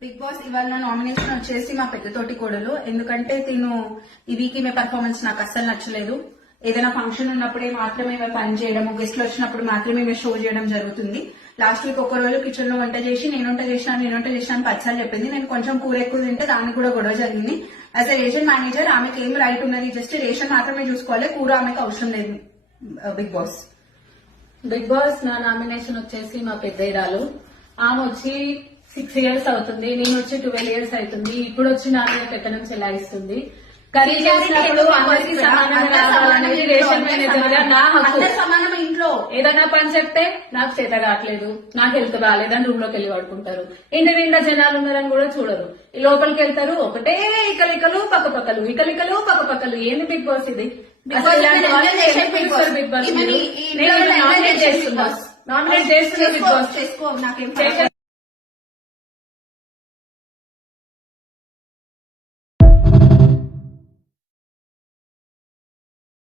Big boss ఇవాళ నా nomination వచ్చేసి మా పెద్ద తోటి కోడలు. ఎందుకంటే తిను ఈ వీక్ ఈమె పర్ఫార్మెన్స్ నాకు అస్సలు నచ్చలేదు. ఏదైనా ఫంక్షన్ ఉన్నప్పుడే మాత్రమే ఈమె పని చేయడం, గెస్ట్లు వచ్చినప్పుడు మాత్రమే ఈమె షో చేయడం జరుగుతుంది. లాస్ట్ వీక్ ఒక రోజు కిచెన్ లో వంట చేసి నేను వంట చేసినా అని పచ్చాలు చెప్పింది. నేను కొంచెం కూర ఎక్కువ తింటే దానికి కూడా గొడవ జరిగింది. యాజ్ ఎ రేషన్ మేనేజర్ ఆమెకి ఏం రైట్ ఉన్నది? జస్ట్ రేషన్ మాత్రమే చూసుకోవాలి, కూర ఆమెకు అవసరం లేదు. బిగ్ బాస్ నా నామినేషన్ వచ్చేసి మా పెద్దయిరాలు. ఆమె వచ్చి 6 years అవుతుంది, నేను వచ్చి 12 years అవుతుంది. ఇప్పుడు వచ్చి నా మీద పెత్తనం చెలాయిస్తుంది. కర్రీ చేసినప్పుడు అందరికి సమానంగా రావాలనేది రేషన్ మేనేజర్ గా నా హక్కు. సమానమే. ఇంట్లో ఏదైనా పని చెప్తే నాకు చేత కావట్లేదు, నాకు హెల్త్ బాగాలేదని రూమ్ లోకి వెళ్ళి పడుకుంటారు. ఇంటి నిండా జనాలు ఉన్నారని కూడా చూడరు. ఈ లోపలికి వెళ్తారు, ఒకటే ఇకలికలు పక్కపక్కలు, ఇకలికలు పక్కపక్కలు. ఏంది బిగ్ బాస్ ఇది? బిగ్ బాస్ నామినేట్ చేస్తున్నా బిగ్ బాస్.